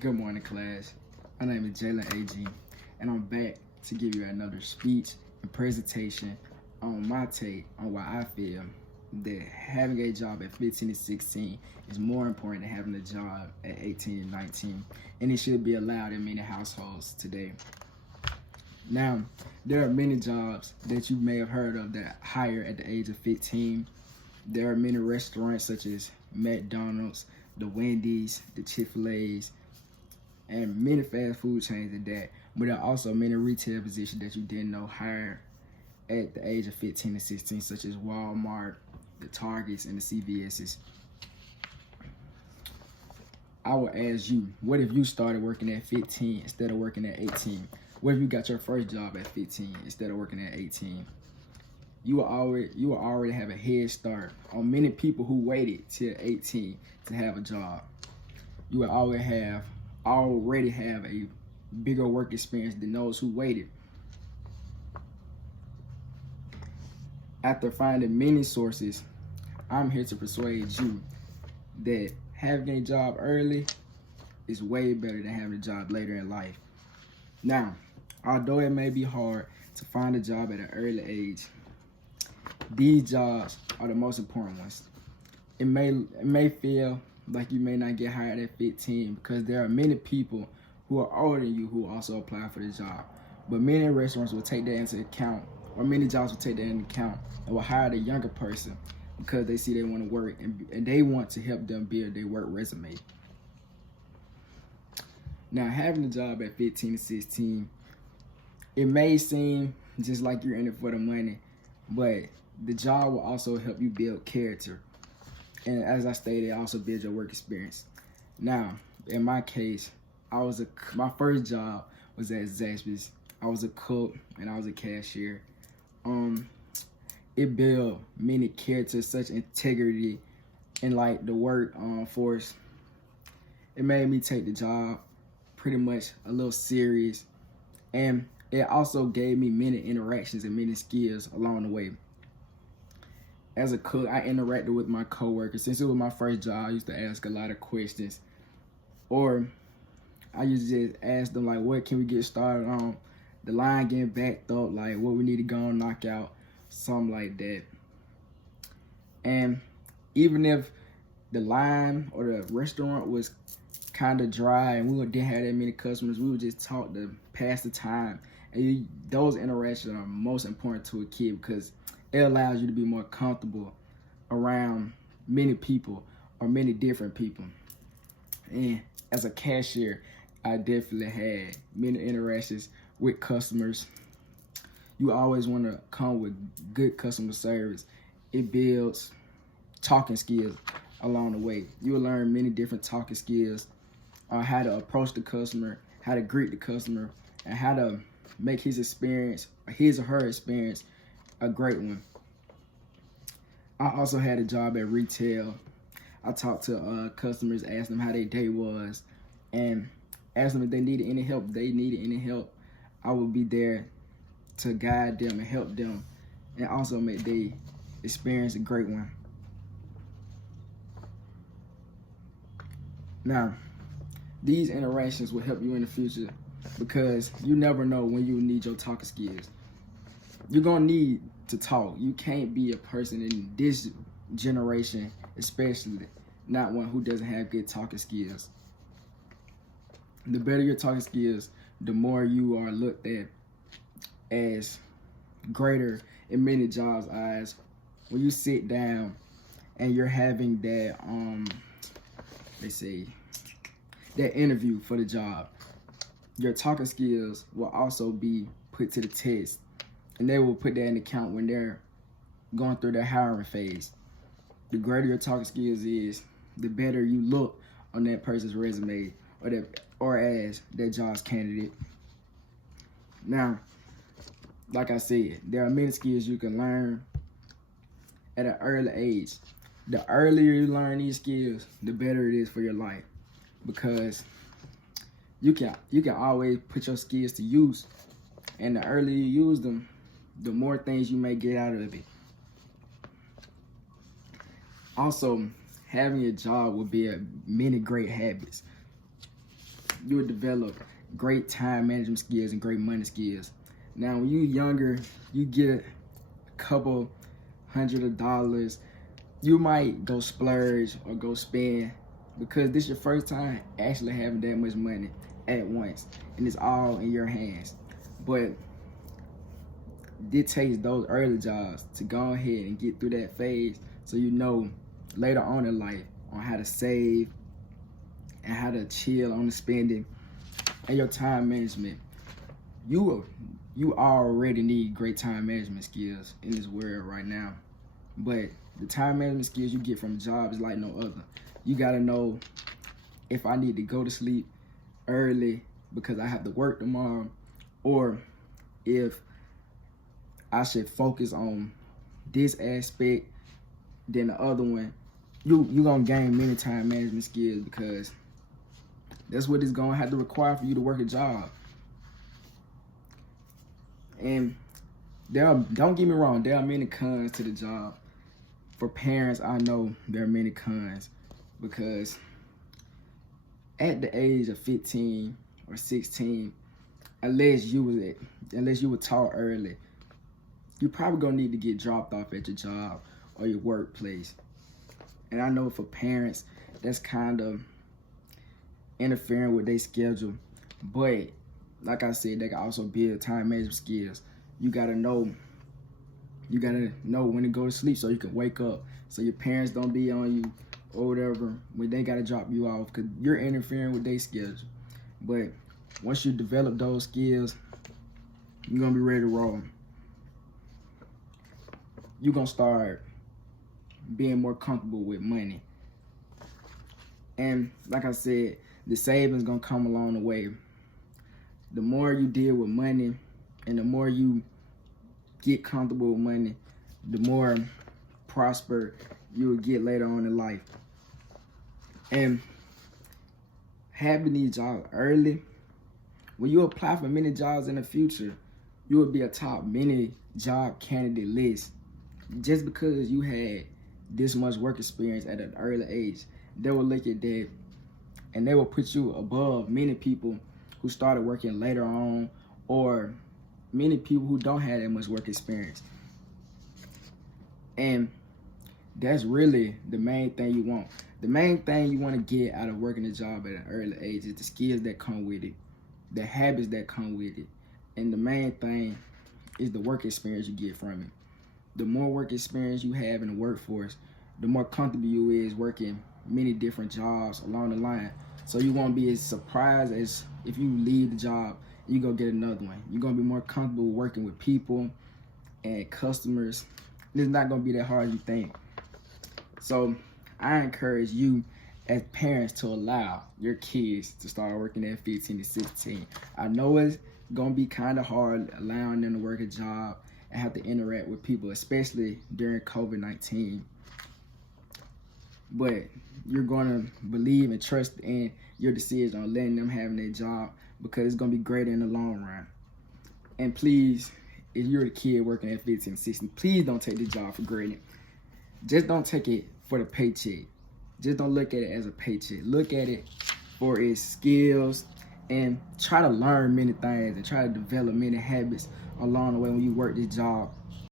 Good morning, class. My name is Jalen A.G., and I'm back to give you another speech and presentation on my take on why I feel that having a job at 15 and 16 is more important than having a job at 18 and 19, and it should be allowed in many households today. Now, there are many jobs that you may have heard of that hire at the age of 15. There are many restaurants such as McDonald's, the Wendy's, the Chick-fil-A's, and many fast food chains and that. But there are also many retail positions that you didn't know hire at the age of 15 and 16, such as Walmart, the Targets, and the CVS's. I will ask you, what if you started working at 15 instead of working at 18? What if you got your first job at 15 instead of working at 18? You will already have a head start on many people who waited till 18 to have a job. You will already have a bigger work experience than those who waited. After finding many sources, I'm here to persuade you that having a job early is way better than having a job later in life. Now, although it may be hard to find a job at an early age, these jobs are the most important ones. It may feel like you may not get hired at 15 because there are many people who are older than you who also apply for the job. But many restaurants will take that into account, or many jobs will take that into account and will hire the younger person because they see they want to work and they want to help them build their work resume. Now, having a job at 15 and 16, it may seem just like you're in it for the money, but the job will also help you build character. And as I stated, also build your work experience. Now, in my case, my first job was at Zaxby's. I was a cook and I was a cashier. It built many characters, such integrity, and like the work force. It made me take the job pretty much a little serious, and it also gave me many interactions and many skills along the way. As a cook, I interacted with my coworkers. Since it was my first job, I used to ask a lot of questions. Or I used to just ask them, like, what can we get started on? The line getting backed up, like what we need to go and knock out, something like that. And even if the line or the restaurant was kind of dry and we didn't have that many customers, we would just talk to pass the time. And those interactions are most important to a kid because it allows you to be more comfortable around many people or many different people. And as a cashier, I definitely had many interactions with customers. You always want to come with good customer service. It builds talking skills along the way. You will learn many different talking skills on how to approach the customer, how to greet the customer, and how to make his or her experience, a great one. I also had a job at retail. I talked to customers, asked them how their day was, and asked them if they needed any help. If they needed any help, I would be there to guide them and help them, and also make their experience a great one. Now, these interactions will help you in the future because you never know when you need your talking skills. You're gonna need to talk. You can't be a person in this generation, especially not one who doesn't have good talking skills. The better your talking skills, the more you are looked at as greater in many jobs' eyes. When you sit down and you're having that that interview for the job, your talking skills will also be put to the test, and they will put that in account when they're going through their hiring phase. The greater your talking skills is, the better you look on that person's resume or as that job's candidate. Now, like I said, there are many skills you can learn at an early age. The earlier you learn these skills, the better it is for your life, because you can always put your skills to use, and the earlier you use them, the more things you may get out of it. Also, having a job will be many great habits. you will develop great time management skills and great money skills. Now, when you're younger, you get a couple $100, you might go splurge or go spend because this is your first time actually having that much money at once, and it's all in your hands. But it takes those early jobs to go ahead and get through that phase, so you know later on in life on how to save and how to chill on the spending and your time management. You already need great time management skills in this world right now, but the time management skills you get from a job is like no other. You gotta know if I need to go to sleep early because I have to work tomorrow, or if I should focus on this aspect than the other one. You gonna gain many time management skills because that's what it's gonna have to require for you to work a job. And don't get me wrong, there are many cons to the job. For parents, I know there are many cons because at the age of 15 or 16, unless you were taught early, you probably gonna need to get dropped off at your job or your workplace. And I know for parents, that's kind of interfering with their schedule. But like I said, they can also build time management skills. You gotta know when to go to sleep so you can wake up, so your parents don't be on you or whatever when they gotta drop you off because you're interfering with their schedule. But once you develop those skills, you're gonna be ready to roll. You're gonna start being more comfortable with money. And like I said, the savings gonna come along the way. The more you deal with money and the more you get comfortable with money, the more prosper you will get later on in life. And having these jobs early, when you apply for many jobs in the future, you will be a top many job candidate list just because you had this much work experience at an early age. They will look at that and they will put you above many people who started working later on, or many people who don't have that much work experience. And that's really the main thing you want. The main thing you want to get out of working a job at an early age is the skills that come with it, the habits that come with it, and the main thing is the work experience you get from it. The more work experience you have in the workforce, the more comfortable you is working many different jobs along the line. So you won't be as surprised as if you leave the job, you go get another one. You're gonna be more comfortable working with people and customers. It's not gonna be that hard as you think. So I encourage you as parents to allow your kids to start working at 15 to 16. I know it's gonna be kind of hard allowing them to work a job and have to interact with people, especially during COVID-19. But you're gonna believe and trust in your decision on letting them have their job because it's gonna be greater in the long run. And please, if you're a kid working at 15, 16, please don't take the job for granted. Just don't take it for the paycheck. Just don't look at it as a paycheck. Look at it for its skills and try to learn many things and try to develop many habits along the way when you work this job